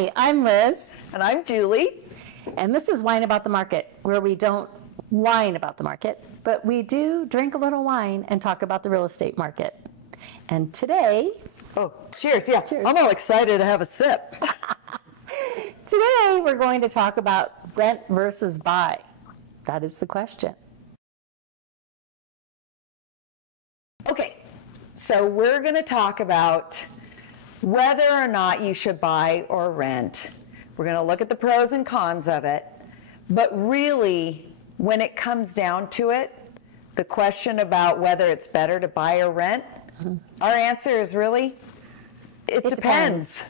Hi, I'm Liz. And I'm Julie. And this is Wine About the Market, where we don't whine about the market, but we do drink a little wine and talk about the real estate market. And today... Oh, cheers. Yeah, cheers. I'm all excited to have a sip. Today we're going to talk about rent versus buy. That is the question. Okay, so we're going to talk about whether or not you should buy or rent. We're going to look at the pros and cons of it. But really, when it comes down to it, the question about whether it's better to buy or rent, our answer is really, it depends.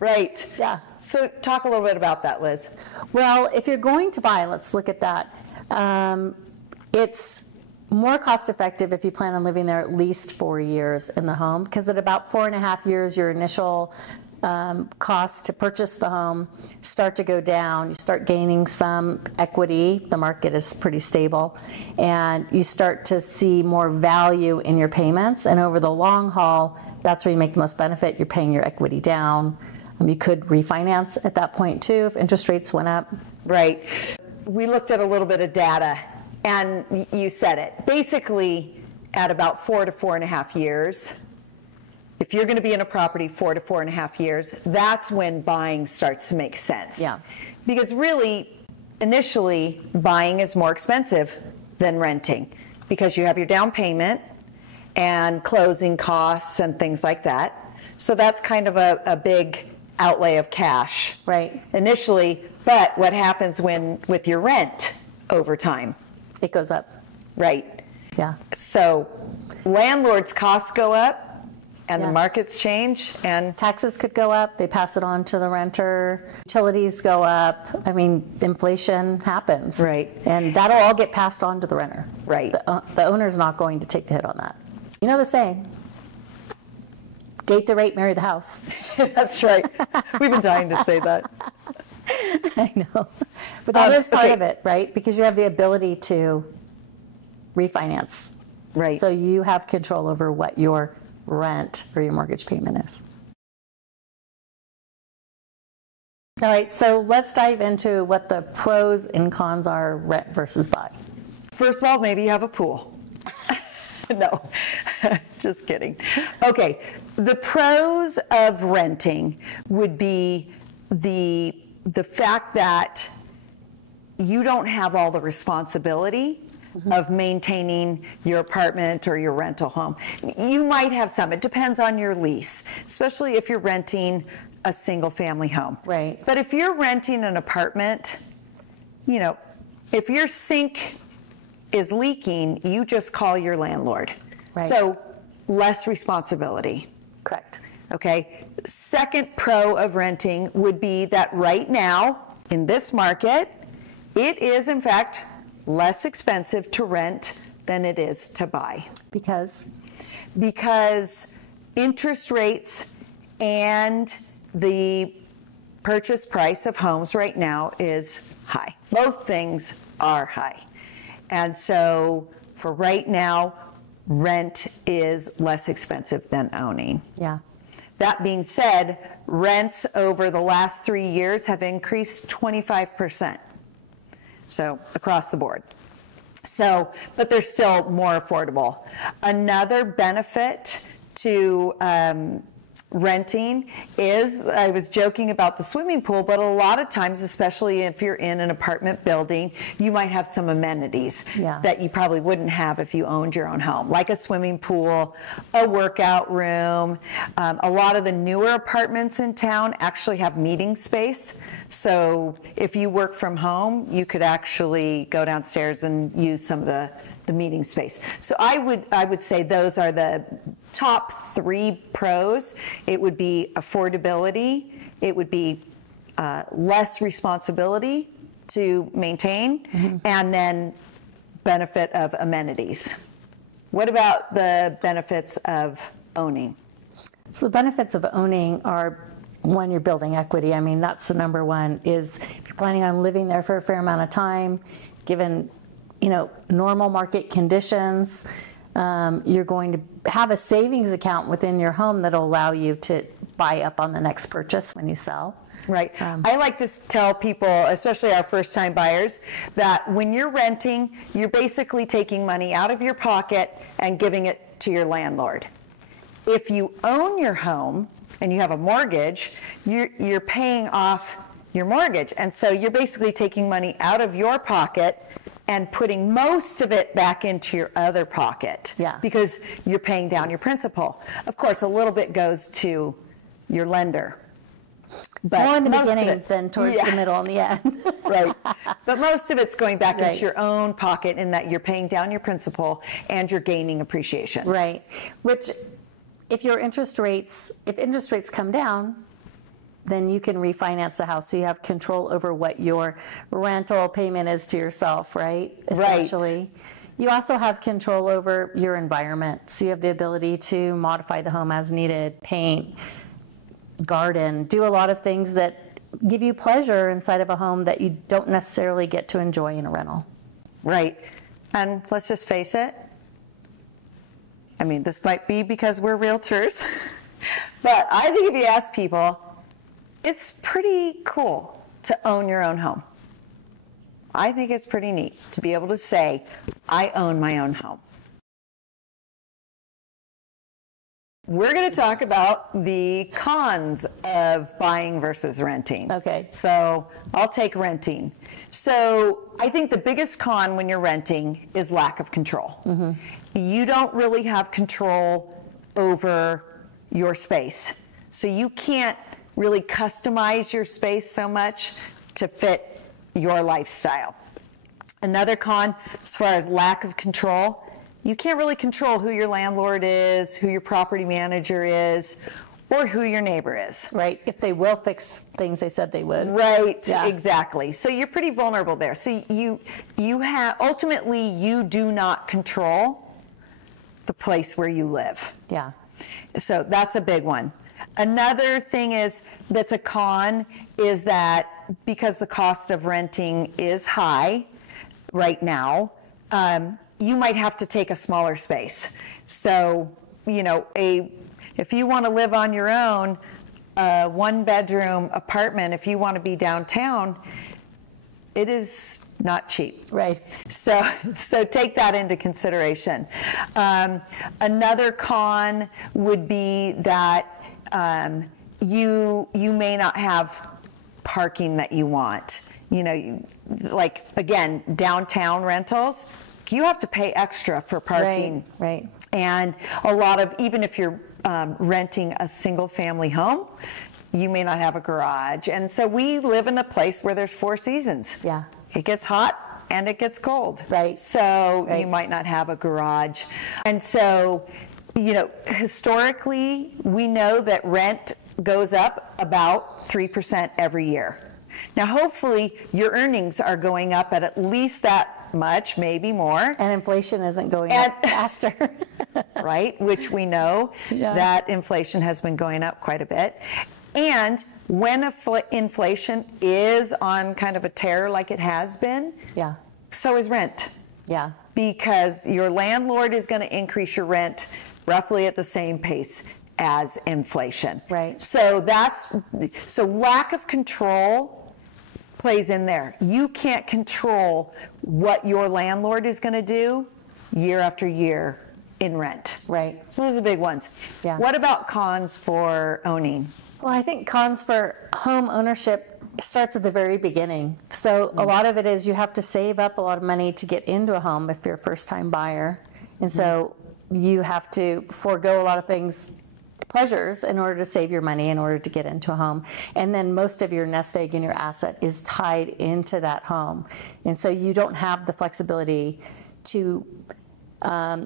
Right. Yeah. So talk a little bit about that, Liz. Well, if you're going to buy, let's look at that. It's more cost effective if you plan on living there at least 4 years in the home, because at about 4.5 years, your initial costs to purchase the home start to go down. You start gaining some equity. The market is pretty stable, and you start to see more value in your payments. And over the long haul, that's where you make the most benefit. You're paying your equity down. You could refinance at that point too if interest rates went up. Right. We looked at a little bit of data, and you said it. Basically, at about 4 to 4.5 years, if you're going to be in a property 4 to 4.5 years, that's when buying starts to make sense. Yeah. Because really, initially, buying is more expensive than renting, because you have your down payment and closing costs and things like that. So that's kind of a big outlay of cash. Right. Initially, but what happens with your rent over time? It goes up. Right. Yeah. So landlords' costs go up, and Yeah. the markets change, and Taxes could go up. They pass it on to the renter. Utilities go up. I mean, inflation happens. Right. And that'll all get passed on to the renter. Right. The owner's not going to take the hit on that. You know the saying, date the rate, marry the house. that's right. We've been dying to say that. I know. But that is part okay. of it, right? Because you have the ability to refinance. Right. So you have control over what your rent or your mortgage payment is. All right, so let's dive into what the pros and cons are, rent versus buy. First of all, maybe you have a pool. No, just kidding. Okay, the pros of renting would be the fact that you don't have all the responsibility of maintaining your apartment or your rental home. You might have some. It depends on your lease, especially if you're renting a single family home. Right. But if you're renting an apartment, you know, if your sink is leaking, you just call your landlord. Right. So less responsibility. Correct. Okay. Second pro of renting would be that right now in this market, it is in fact less expensive to rent than it is to buy. Because interest rates and the purchase price of homes right now is high. Both things are high. And so for right now, rent is less expensive than owning. Yeah. That being said, rents over the last 3 years have increased 25%. So across the board. So, but they're still more affordable. Another benefit to renting is, I was joking about the swimming pool, but a lot of times, especially if you're in an apartment building, you might have some amenities that you probably wouldn't have if you owned your own home, like a swimming pool, a workout room. A lot of the newer apartments in town actually have meeting space. So if you work from home, you could actually go downstairs and use some of the meeting space. So I would say those are the top 3 pros. It would be affordability, it would be less responsibility to maintain, and then benefit of amenities. What about the benefits of owning? So the benefits of owning are, when you're building equity, I mean, that's the number one, is if you're planning on living there for a fair amount of time, given, you know, normal market conditions, you're going to have a savings account within your home that'll allow you to buy up on the next purchase when you sell. Right. I like to tell people, especially our first-time buyers, that when you're renting, you're basically taking money out of your pocket and giving it to your landlord. If you own your home and you have a mortgage, you're paying off your mortgage. And so you're basically taking money out of your pocket and putting most of it back into your other pocket. Yeah. Because you're paying down your principal. Of course, a little bit goes to your lender. But more in the most of beginning it- than towards the middle and the end. Right. But most of it's going back Right. into your own pocket in that you're paying down your principal and you're gaining appreciation. Right. Which, if interest rates come down, then you can refinance the house. So you have control over what your rental payment is to yourself, right? Essentially. You also have control over your environment. So you have the ability to modify the home as needed, paint, garden, do a lot of things that give you pleasure inside of a home that you don't necessarily get to enjoy in a rental. Right. And let's just face it. I mean, this might be because we're realtors, but I think if you ask people, it's pretty cool to own your own home. I think it's pretty neat to be able to say, I own my own home. We're going to talk about the cons of buying versus renting. Okay. So I'll take renting. So I think the biggest con when you're renting is lack of control. Mm-hmm. You don't really have control over your space. So you can't really customize your space so much to fit your lifestyle. Another con, as far as lack of control, you can't really control who your landlord is, who your property manager is, or who your neighbor is. Right. If they will fix things they said they would. Right. Yeah. Exactly. So you're pretty vulnerable there. So you have, ultimately, you do not control the place where you live. Yeah. So that's a big one. Another thing that's a con is that because the cost of renting is high right now, you might have to take a smaller space. So, if you want to live on your own, a one-bedroom apartment, if you want to be downtown, it is not cheap. Right. So take that into consideration. Another con would be that you may not have parking that you want. Like, again, downtown rentals, you have to pay extra for parking. Right. And even if you're renting a single family home, you may not have a garage. And so we live in a place where there's 4 seasons. Yeah. It gets hot and it gets cold. Right. So Right. you might not have a garage. And so, historically, we know that rent goes up about 3% every year. Now, hopefully, your earnings are going up at least that much, maybe more. And inflation isn't going up faster. Right? Which we know that inflation has been going up quite a bit. And when inflation is on kind of a tear like it has been, Yeah. so is rent. Yeah. Because your landlord is going to increase your rent roughly at the same pace as inflation. Right. So lack of control plays in there. You can't control what your landlord is going to do year after year in rent. Right. So those are the big ones. Yeah. What about cons for owning? Well, I think cons for home ownership starts at the very beginning. So a lot of it is you have to save up a lot of money to get into a home if you're a first-time buyer. And so you have to forego a lot of pleasures in order to save your money in order to get into a home. And then most of your nest egg and your asset is tied into that home. And so you don't have the flexibility to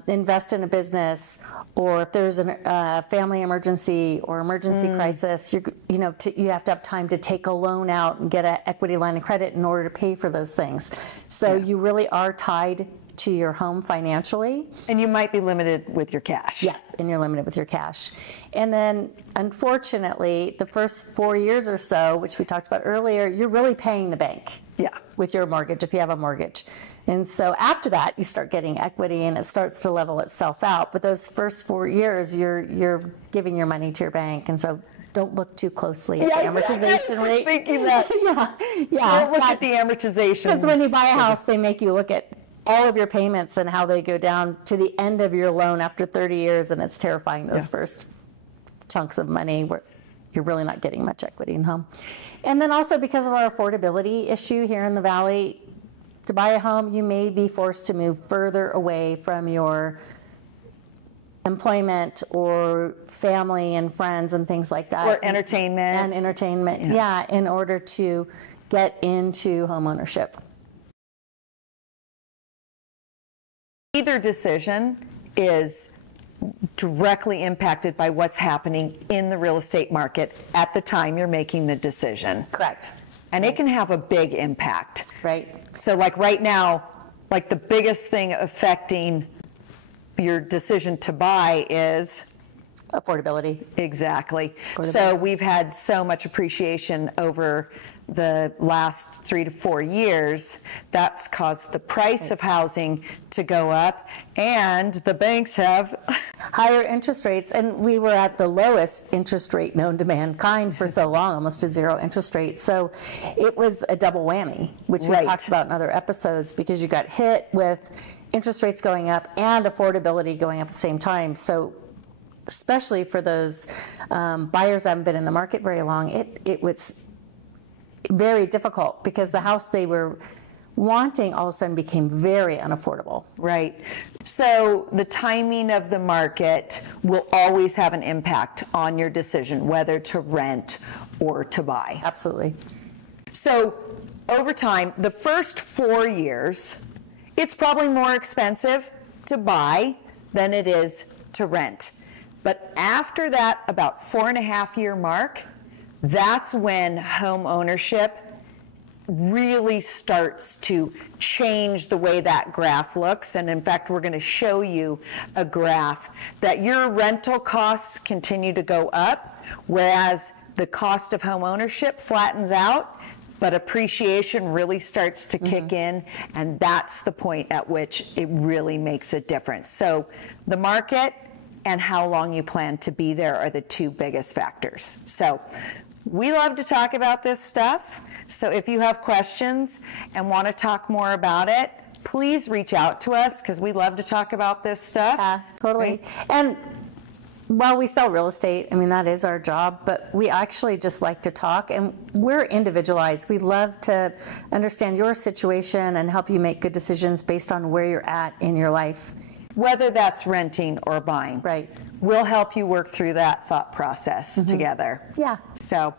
invest in a business, or if there's a family emergency or emergency crisis, you have to have time to take a loan out and get an equity line of credit in order to pay for those things. So you really are tied to your home financially. And you might be limited with your cash. Yeah, and you're limited with your cash. And then, unfortunately, the first 4 years or so, which we talked about earlier, you're really paying the bank. Yeah. With your mortgage, if you have a mortgage. And so after that, you start getting equity and it starts to level itself out. But those first 4 years, you're giving your money to your bank. And so don't look too closely at the amortization I was just rate. thinking that. Yeah. Don't look at the amortization. Because when you buy a house, they make you look at all of your payments and how they go down to the end of your loan after 30 years, and it's terrifying, those first chunks of money where you're really not getting much equity in the home. And then also because of our affordability issue here in the Valley, to buy a home, you may be forced to move further away from your employment or family and friends and things like that. Or entertainment. And entertainment, yeah, in order to get into home ownership. Either decision is directly impacted by what's happening in the real estate market at the time you're making the decision. Correct. And it can have a big impact. Right. So like right now, like the biggest thing affecting your decision to buy is Affordability. exactly. So we've had so much appreciation over the last 3 to 4 years. That's caused the price of housing to go up, and the banks have Higher interest rates, and we were at the lowest interest rate known to mankind for so long, almost a zero interest rate. So it was a double whammy, which we talked about in other episodes, because you got hit with interest rates going up and affordability going up at the same time. So especially for those buyers that haven't been in the market very long, it was very difficult, because the house they were wanting all of a sudden became very unaffordable. Right. So the timing of the market will always have an impact on your decision whether to rent or to buy. Absolutely. So over time, the first 4 years, it's probably more expensive to buy than it is to rent. But after that, about 4.5-year mark, that's when home ownership really starts to change the way that graph looks. And in fact, we're going to show you a graph that your rental costs continue to go up, whereas the cost of home ownership flattens out, but appreciation really starts to kick in, and that's the point at which it really makes a difference. So the market and how long you plan to be there are the two biggest factors. So we love to talk about this stuff. So if you have questions and want to talk more about it, please reach out to us, because we love to talk about this stuff. Yeah, totally. Right? And while we sell real estate, I mean, that is our job, but we actually just like to talk, and we're individualized. We love to understand your situation and help you make good decisions based on where you're at in your life. Whether that's renting or buying. Right. We'll help you work through that thought process together. Yeah. So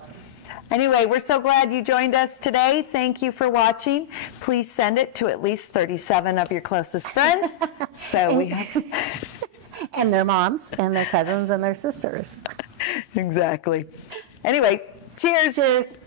anyway, we're so glad you joined us today. Thank you for watching. Please send it to at least 37 of your closest friends. So we have and their moms and their cousins and their sisters. Exactly. Anyway, cheers. Cheers.